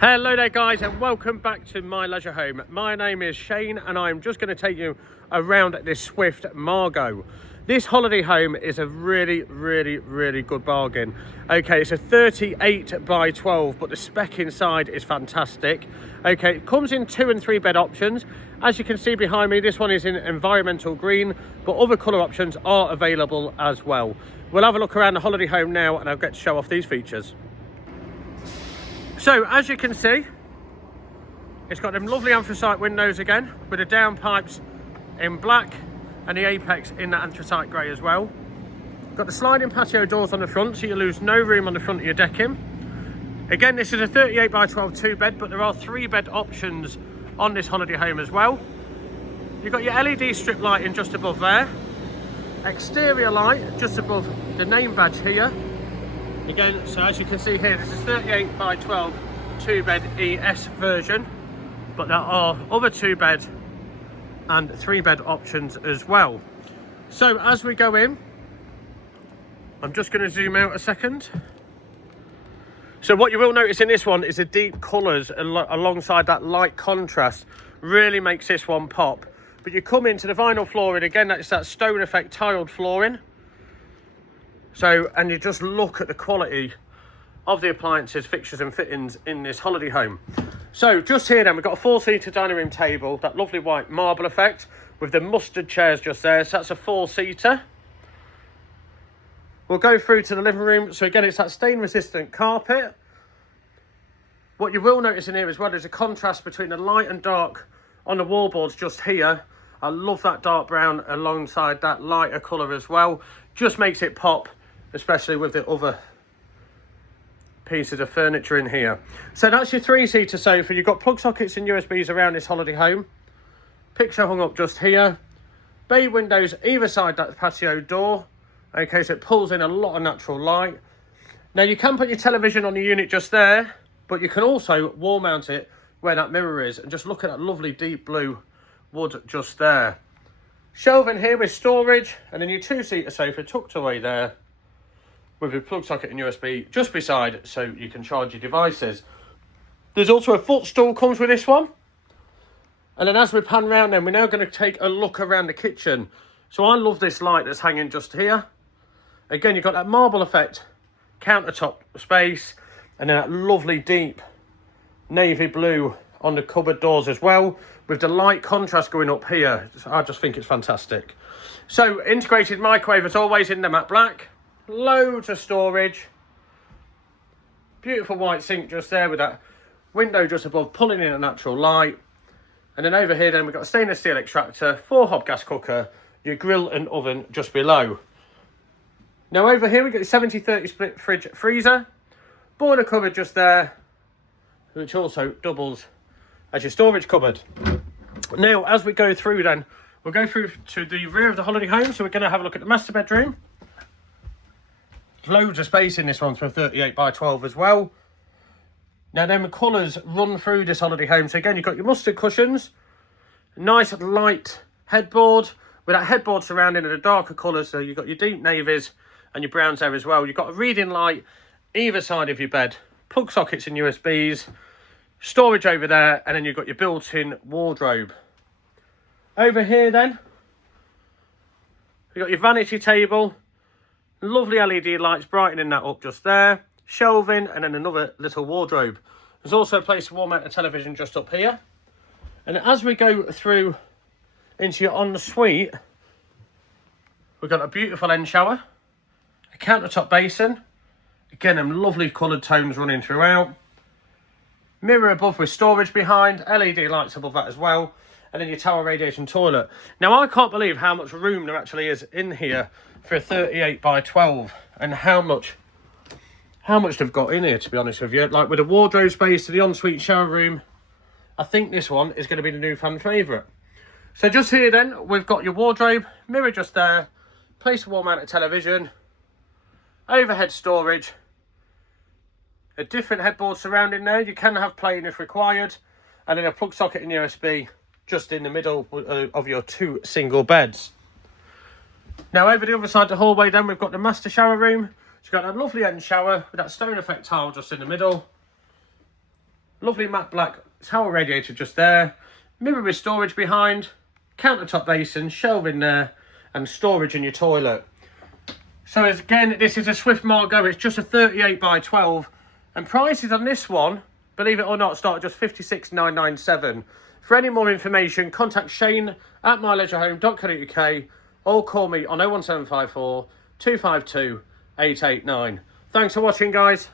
Hello there guys, and welcome back to my leisure home. My name is Shane and I'm just going to take you around this Swift Margaux. This holiday home is a really good bargain. Okay, it's a 38 by 12, but the spec inside is fantastic. Okay, it comes in 2 and 3 bed options. As you can see behind me, this one is in environmental green, but other colour options are available as well. We'll have a look around the holiday home now and I'll get to show off these features. So as you can see, it's got them lovely anthracite windows again, with the downpipes in black and the apex in that anthracite grey as well. Got the sliding patio doors on the front, so you lose no room on the front of your decking. Again, this is a 38 by 12 2-bed, but there are 3-bed options on this holiday home as well. You've got your LED strip lighting just above there. Exterior light just above the name badge here. Again, so as you can see here, this is 38 by 12 2-bed ES version, but there are other 2-bed and 3-bed options as well. So as we go in, I'm just going to zoom out a second. So what you will notice in this one is the deep colours alongside that light contrast really makes this one pop. But you come into the vinyl flooring, again, that's that stone effect tiled flooring. So, and you just look at the quality of the appliances, fixtures and fittings in this holiday home. So just here then, we've got a 4-seater dining room table, that lovely white marble effect with the mustard chairs just there. So that's a 4-seater. We'll go through to the living room. So again, it's that stain resistant carpet. What you will notice in here as well is a contrast between the light and dark on the wallboards just here. I love that dark brown alongside that lighter colour as well. Just makes it pop, especially with the other pieces of furniture in here. So that's your 3-seater sofa. You've got plug sockets and USBs around this holiday home. Picture hung up just here. Bay windows either side that patio door. Okay, so it pulls in a lot of natural light. Now you can put your television on the unit just there, but you can also wall mount it where that mirror is, and just look at that lovely deep blue wood just there. Shelving here with storage, and then your 2-seater sofa tucked away there with your plug socket and USB just beside, so you can charge your devices. There's also a footstool comes with this one. And then as we pan round then, we're now going to take a look around the kitchen. So I love this light that's hanging just here. Again, you've got that marble effect countertop space, and then that lovely deep navy blue on the cupboard doors as well, with the light contrast going up here. I just think it's fantastic. So integrated microwave as always in the matte black. Loads of storage. Beautiful white sink just there with that window just above pulling in a natural light. And then over here then we've got a stainless steel extractor, 4-hob gas cooker, your grill and oven just below. Now over here we've got your 70-30 split fridge freezer. Boiler cupboard just there, which also doubles as your storage cupboard. Now as we go through then, we'll go through to the rear of the holiday home. So we're going to have a look at the master bedroom. Loads of space in this one for a 38 by 12 as well. Now then the colours run through this holiday home. So again, you've got your mustard cushions, nice light headboard with that headboard surrounding in the darker colours. So you've got your deep navies and your browns there as well. You've got a reading light either side of your bed, plug sockets and USBs, storage over there, and then you've got your built-in wardrobe. Over here then, you've got your vanity table, lovely LED lights brightening that up just there, shelving, and then another little wardrobe. There's also a place to wall mount a television just up here. And as we go through into your ensuite, we've got a beautiful end shower, a countertop basin, again them lovely coloured tones running throughout, mirror above with storage behind, LED lights above that as well, and then your tower radiation toilet. Now I can't believe how much room there actually is in here for a 38 by 12, and how much they've got in here, to be honest with you. Like with a wardrobe space to the ensuite shower room, I think this one is going to be the new fan favourite. So just here then, we've got your wardrobe, mirror just there, place to wall mount a television, overhead storage, a different headboard surrounding there. You can have plain if required, and then a plug socket and USB just in the middle of your 2 single beds. Now over the other side of the hallway then, we've got the master shower room. So you've got that lovely end shower with that stone effect tile just in the middle. Lovely matte black towel radiator just there. Mirror with storage behind. Countertop basin, shelving there, and storage in your toilet. So again, this is a Swift Margaux. It's just a 38x12, and prices on this one, believe it or not, start at just $56,997. For any more information, contact Shane at myleisureHome.co.uk or call me on 01754 252 889. Thanks for watching, guys.